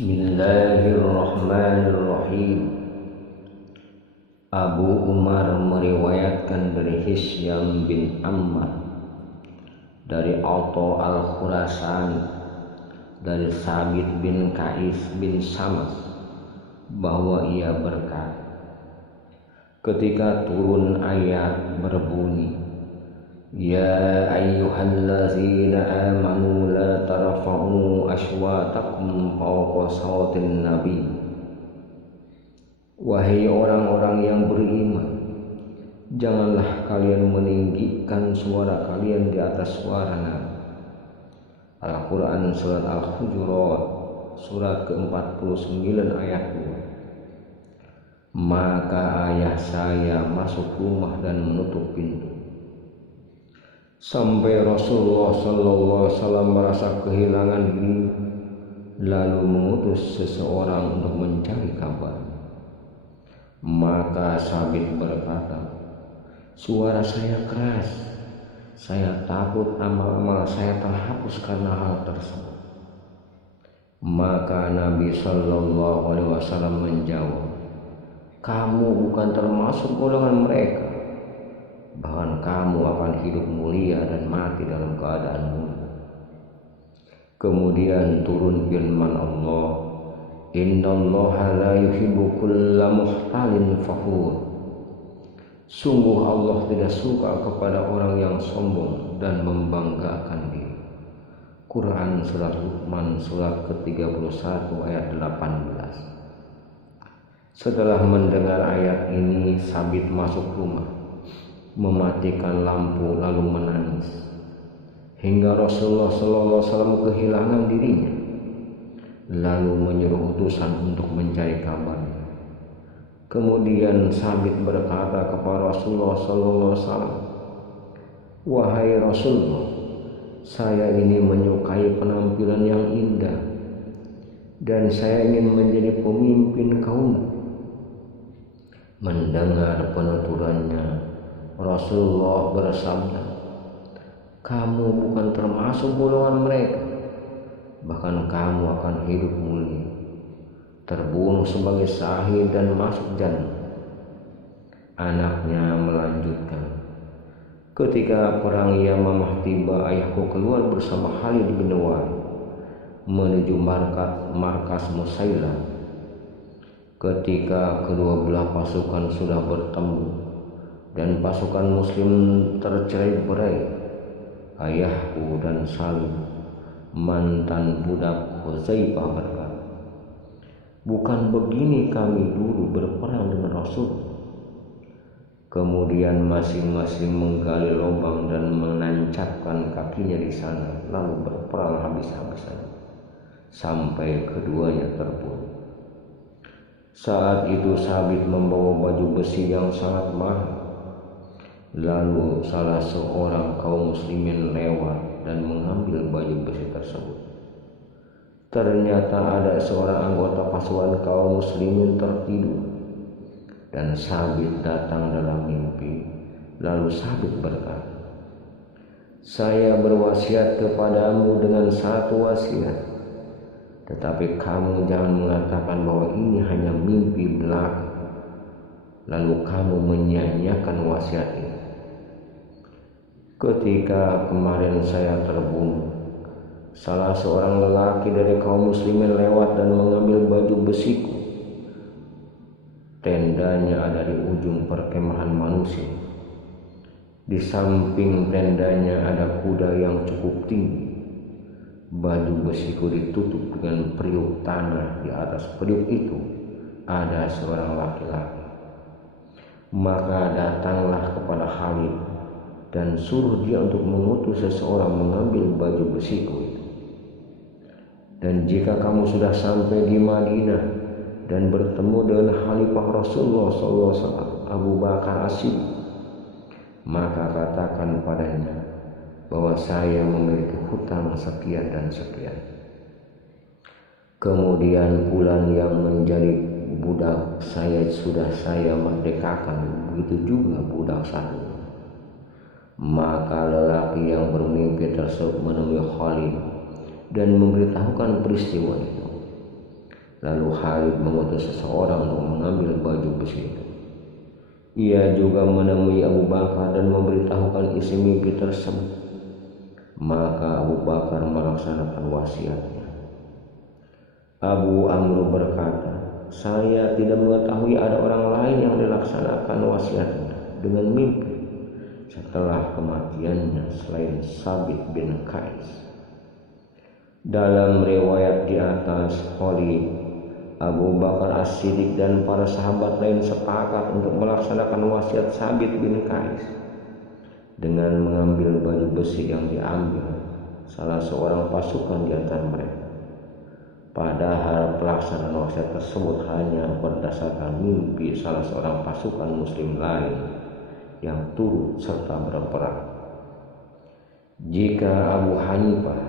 Bismillahirrahmanirrahim. Abu Umar meriwayatkan dari Hisyam bin Ammar, dari Atha al-Khurasani, dari Sabit bin Qais bin Samas, bahwa ia berkata, ketika turun ayat berbunyi, Ya ayyuhallazina amanu la tarfa'u aswatakum fawqa sawtin nabi. Wahai orang-orang yang beriman, janganlah kalian meninggikan suara kalian di atas suara Nabi. Al-Quran surat Al-Hujurat surat ke-49 ayat 2. Maka ayah saya masuk rumah dan menutup pintu. Sampai Rasulullah SAW merasa kehilangan diri, lalu mengutus seseorang untuk mencari kabar. Maka Sabit berkata, suara saya keras, saya takut amal-amal saya terhapus karena hal tersebut. Maka Nabi SAW menjawab, kamu bukan termasuk golongan mereka, bahkan kamu akan hidup mulia dan mati dalam keadaan mulia. Kemudian turun firman Allah, Innallaha la yuhibbu kulla muhtalin fakhur. Sungguh Allah tidak suka kepada orang yang sombong dan membanggakan diri. Quran surat Luqman surat ke-31 ayat 18. Setelah mendengar ayat ini, Sabit masuk rumah, mematikan lampu lalu menangis hingga Rasulullah SAW kehilangan dirinya, lalu menyuruh utusan untuk mencari kabarnya. Kemudian Sabit berkata kepada Rasulullah SAW, wahai Rasulullah, saya ini menyukai penampilan yang indah dan saya ingin menjadi pemimpin kaum. Mendengar penuturannya, Rasulullah bersabda, kamu bukan termasuk golongan mereka, bahkan kamu akan hidup mulia, terbunuh sebagai syahid dan masuk jannah. Anaknya melanjutkan, ketika perang Yamamah tiba, ayahku keluar bersama Khalid bin Walid menuju markas Musailam. Ketika kedua belah pasukan sudah bertemu dan pasukan muslim tercerai-berai, ayahku dan Salim, mantan budak Huzaifah, berkata, bukan begini kami dulu berperang dengan Rasul. Kemudian masing-masing menggali lubang dan menancapkan kakinya di sana, lalu berperang habis-habisan sampai keduanya terbunuh. Saat itu Sabit membawa baju besi yang sangat mahal. Lalu salah seorang kaum muslimin lewat dan mengambil baju besi tersebut. Ternyata ada seorang anggota pasukan kaum muslimin tertidur, dan Sabit datang dalam mimpi. Lalu Sabit berkata, saya berwasiat kepadamu dengan satu wasiat, tetapi kamu jangan mengatakan bahwa ini hanya mimpi belaka, lalu kamu menyia-nyiakan wasiat ini. Ketika kemarin saya terbunuh, salah seorang lelaki dari kaum muslimin lewat dan mengambil baju besiku. Tendanya ada di ujung perkemahan manusia. Di samping tendanya ada kuda yang cukup tinggi. Baju besiku ditutup dengan periuk tanah. Di atas periuk itu ada seorang laki-laki. Maka datanglah kepada Khalid dan suruh dia untuk mengutus seseorang mengambil baju besiku itu. Dan jika kamu sudah sampai di Madinah dan bertemu dengan Khalifah Rasulullah SAW, Abu Bakar As-Siddiq, maka katakan padanya bahwa saya memiliki hutang sekian dan sekian. Kemudian bulan yang menjadi budak saya sudah saya merdekakan, begitu juga budak satu. Maka lelaki yang bermimpi tersebut menemui Khalid dan memberitahukan peristiwa itu. Lalu Khalid mengutus seseorang untuk mengambil baju besi itu. Ia juga menemui Abu Bakar dan memberitahukan isi mimpi tersebut. Maka Abu Bakar melaksanakan wasiatnya. Abu Amr berkata, saya tidak mengetahui ada orang lain yang dilaksanakan wasiatnya dengan mimpi setelah kematiannya selain Sabit bin Qais. Dalam riwayat di atas, Khalid, Abu Bakar As-Siddiq dan para sahabat lain sepakat untuk melaksanakan wasiat Sabit bin Qais dengan mengambil baju besi yang diambil salah seorang pasukan di antara mereka. Padahal pelaksanaan wasiat tersebut hanya berdasarkan mimpi salah seorang pasukan muslim lain yang turut serta berperang. Jika Abu Hanifah,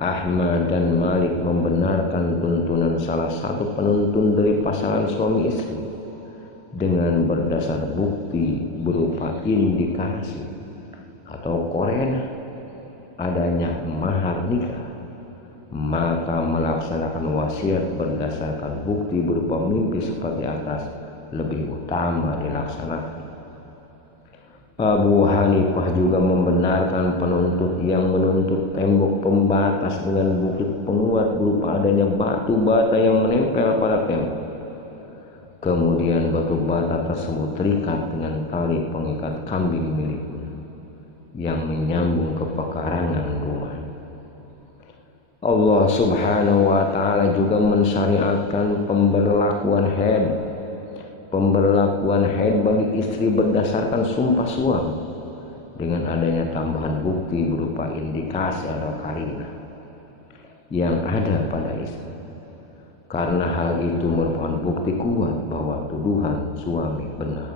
Ahmad dan Malik membenarkan tuntunan salah satu penuntun dari pasangan suami istri dengan berdasar bukti berupa indikasi atau korena adanya mahar nikah, maka melaksanakan wasiat berdasarkan bukti berupa mimpi seperti atas lebih utama dilaksanakan. Abu Hanifah juga membenarkan penuntut yang menuntut tembok pembatas dengan bukit penguat berupa adanya batu bata yang menempel pada tembok. Kemudian batu bata tersebut terikat dengan tali pengikat kambing miliknya yang menyambung ke pekarangan rumah. Allah Subhanahu wa Ta'ala juga mensyariatkan pemberlakuan haid bagi istri berdasarkan sumpah suami dengan adanya tambahan bukti berupa indikasi atau karina yang ada pada istri, karena hal itu merupakan bukti kuat bahwa tuduhan suami benar.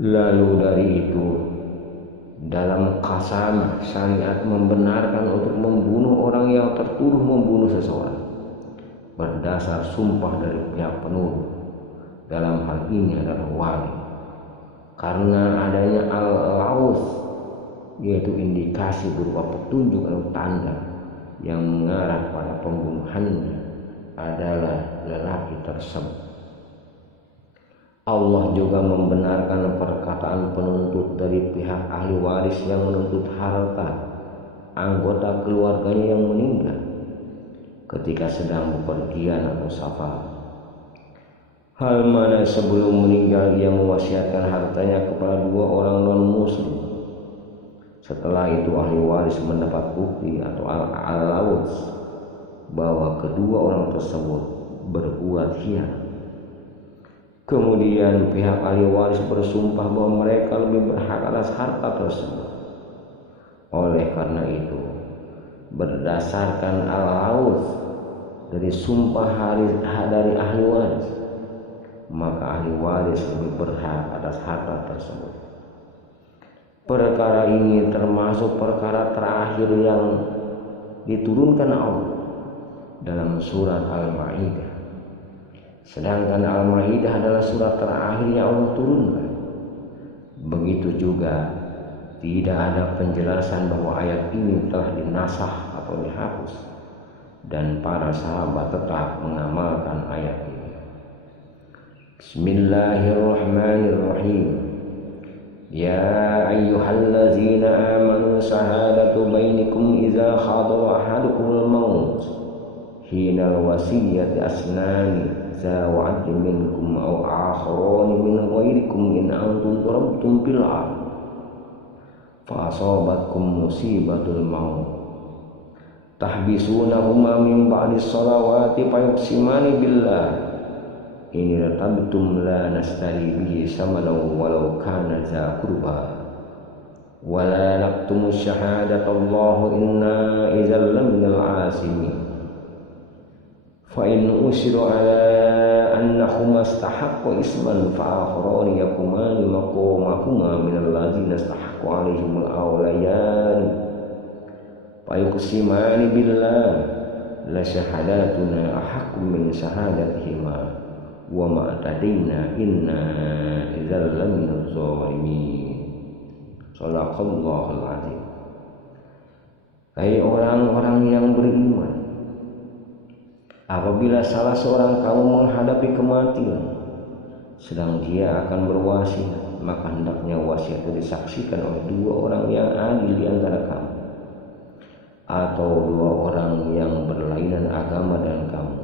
Lalu dari itu, dalam qasamah, syariat membenarkan untuk membunuh orang yang tertuduh membunuh seseorang berdasar sumpah dari pihak penuduh. Dalam hal ini adalah wali, karena adanya al-laus, yaitu indikasi berupa petunjuk atau tanda yang mengarah pada pembunuhannya adalah lelaki tersebut. Allah juga membenarkan perkataan penuntut dari pihak ahli waris yang menuntut harta anggota keluarganya yang meninggal ketika sedang bepergian atau safar. Hal mana sebelum meninggal ia mewasiatkan hartanya kepada dua orang non-muslim. Setelah itu ahli waris mendapat bukti atau al-laus bahwa kedua orang tersebut berbuat khianat. Kemudian pihak ahli waris bersumpah bahwa mereka lebih berhak atas harta tersebut. Oleh karena itu, berdasarkan al-laus dari sumpah dari ahli waris, maka ahli waris lebih berhak atas harta tersebut. Perkara ini termasuk perkara terakhir yang diturunkan Allah dalam surat Al-Maidah. Sedangkan Al-Maidah adalah surat terakhir yang Allah turunkan. Begitu juga tidak ada penjelasan bahwa ayat ini telah dinasakh atau dihapus, dan para sahabat tetap mengamalkan ayat ini. Bismillahirrahmanirrahim. Ya ayyuhallazina amanu shahadatu bainikum idza hadara ahadukumul maut hina wasiyyati asnani zawa'ati minkum aw akharani min ghairikum in antum darabtum fil ardh fa asabatkum musibatul maut tahbisunahuma min ba'dis salawati fayuqsimani billah in irtabtum la nastari bihi samanan walau kana za qurba wa la naqtumu syahadata Allahu inna idzal laminal asimin fa in usiru ala annahuma istahaqqu isman fa akharani yakumani maqamahuma minal ladzina istahaqqu alaihimul awlayan fa yuqsimani billah la syahadatuna ahaqqu min syahadatihima wa ma'tadina inna idzal laminaz zalimin. Shadaqallahul azim. Hai orang-orang yang beriman, apa apabila salah seorang kamu menghadapi kematian sedang dia akan berwasiat, maka hendaknya wasiat itu disaksikan oleh dua orang yang adil di antara kamu, atau dua orang yang berlainan agama dengan kamu.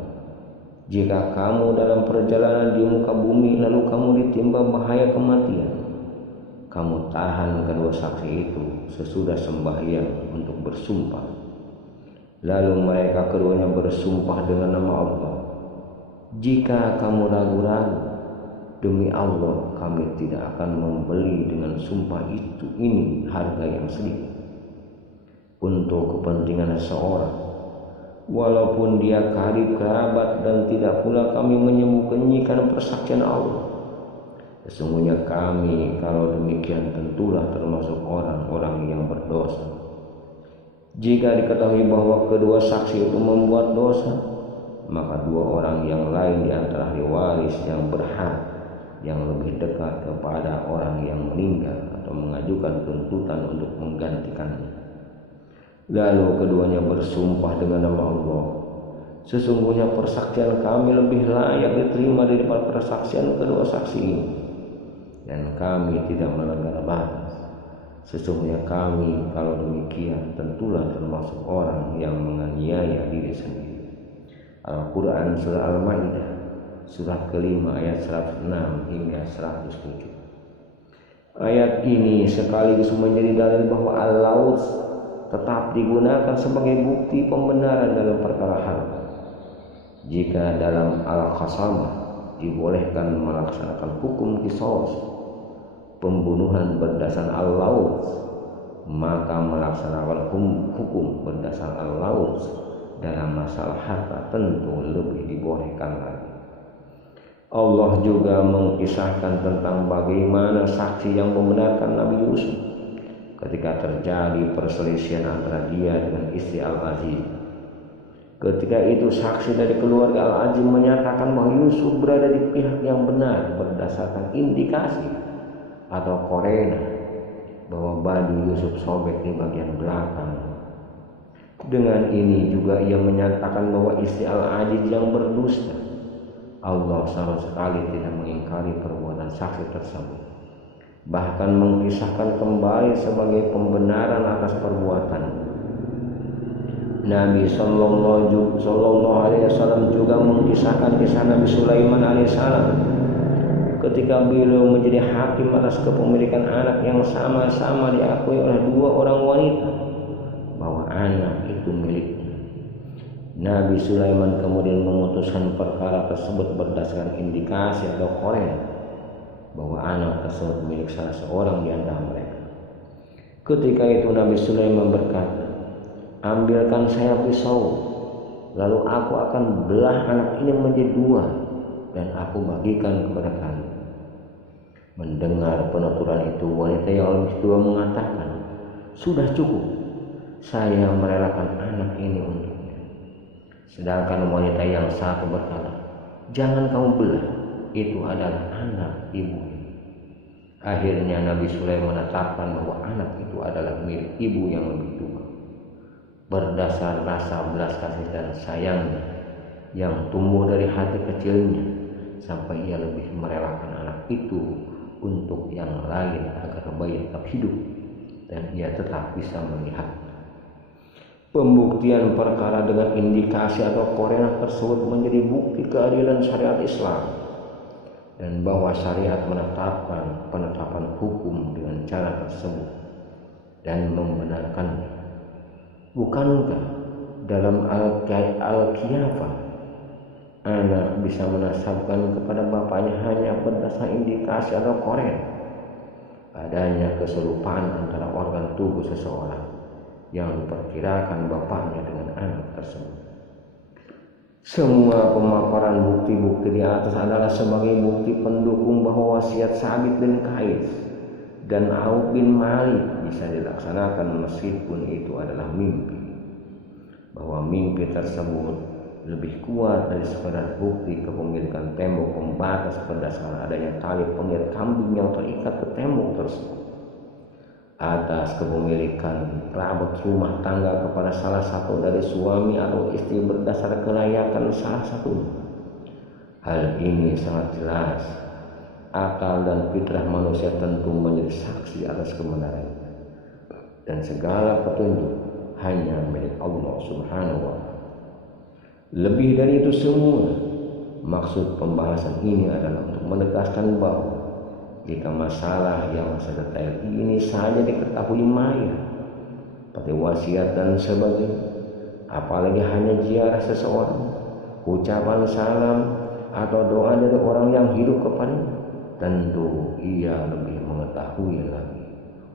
Jika kamu dalam perjalanan di muka bumi lalu kamu ditimpa bahaya kematian, kamu tahan kedua saksi itu sesudah sembahyang untuk bersumpah. Lalu mereka keduanya bersumpah dengan nama Allah. Jika kamu ragu-ragu, demi Allah kami tidak akan membeli dengan sumpah ini harga yang sedikit untuk kepentingan seseorang, walaupun dia karib kerabat, dan tidak pula kami menyembunyikan persaksian Allah. Sesungguhnya kami kalau demikian tentulah termasuk orang-orang yang berdosa. Jika diketahui bahwa kedua saksi itu membuat dosa, maka dua orang yang lain di antara ahli waris yang berhak, yang lebih dekat kepada orang yang meninggal atau mengajukan tuntutan untuk menggantikannya. Lalu keduanya bersumpah dengan nama Allah, sesungguhnya persaksian kami lebih layak diterima daripada persaksian kedua saksi ini, dan kami tidak melanggar batas. Sesungguhnya kami kalau demikian tentulah termasuk orang yang menganiaya diri sendiri. Al-Quran Surah Al-Ma'idah surat kelima ayat 106 hingga 107. Ayat ini sekaligus menjadi dalil bahwa al-laut tetap digunakan sebagai bukti pembenaran dalam perkara harta. Jika dalam al-qasamah dibolehkan melaksanakan hukum qisas, pembunuhan berdasar al-laut, maka melaksanakan hukum berdasar al-laut dalam masalah harta tentu lebih dibolehkan lagi. Allah juga mengisahkan tentang bagaimana saksi yang membenarkan Nabi Yusuf ketika terjadi perselisihan antara dia dengan istri Al-Aziz. Ketika itu saksi dari keluarga Al-Aziz menyatakan bahwa Yusuf berada di pihak yang benar berdasarkan indikasi atau korena bahwa baju Yusuf sobek di bagian belakang. Dengan ini juga ia menyatakan bahwa istri Al-Aziz yang berdusta. Allah sama sekali tidak mengingkari perbuatan saksi tersebut, bahkan mengisahkan kembali sebagai pembenaran atas perbuatan. Nabi Sallallahu Alaihi Wasallam juga mengisahkan kisah Nabi Sulaiman Alaihissalam ketika beliau menjadi hakim atas kepemilikan anak yang sama-sama diakui oleh dua orang wanita bahwa anak itu miliknya. Nabi Sulaiman kemudian memutuskan perkara tersebut berdasarkan indikasi atau korel bahwa anak tersebut milik salah seorang di antara mereka. Ketika itu Nabi Sulaiman berkata, ambilkan saya pisau, lalu aku akan belah anak ini menjadi dua dan aku bagikan kepada kalian. Mendengar penuturan itu, wanita yang lebih tua mengatakan, sudah cukup, saya merelakan anak ini untuknya. Sedangkan wanita yang satu berkata, jangan kamu belah, itu adalah anak ibu. Akhirnya Nabi Sulaiman menetapkan bahwa anak itu adalah milik ibu yang lebih tua. Berdasar rasa belas kasih dan sayangnya yang tumbuh dari hati kecilnya, sampai ia lebih merelakan anak itu untuk yang lain agar bayi tetap hidup dan ia tetap bisa melihat. Pembuktian perkara dengan indikasi atau korena tersebut menjadi bukti keadilan syariat Islam dan bahwa syariat menetapkan penetapan hukum dengan cara tersebut dan membenarkannya. Bukankah dalam Al-Qiyafah anak bisa menasabkan kepada bapaknya hanya berdasar indikasi atau korena adanya keserupaan antara organ tubuh seseorang yang diperkirakan bapaknya dengan anak tersebut. Semua pemaparan bukti-bukti di atas adalah sebagai bukti pendukung bahwa wasiat Sabit bin Qais dan Auf bin Malik bisa dilaksanakan meskipun itu adalah mimpi. Bahwa mimpi tersebut lebih kuat dari sekedar bukti kepemilikan tembok pembatas berdasarkan adanya tali pengikat kambing yang terikat ke tembok tersebut. atas kepemilikan perabot rumah tangga kepada salah satu dari suami atau istri berdasar kelayakan salah satunya. Hal ini sangat jelas. Akal dan fitrah manusia tentu menjadi saksi atas kebenaran, dan segala petunjuk hanya milik Allah Subhanahu wa Ta'ala. Lebih dari itu semua, maksud pembahasan ini adalah untuk menegaskan bahwa jika masalah yang sedetail ini saja diketahui maya, seperti wasiat dan sebagainya, apalagi hanya ziarah seseorang, ucapan salam atau doa dari orang yang hidup kepadanya, tentu ia lebih mengetahui lagi.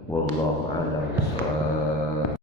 Wallahu a'lam bishawab.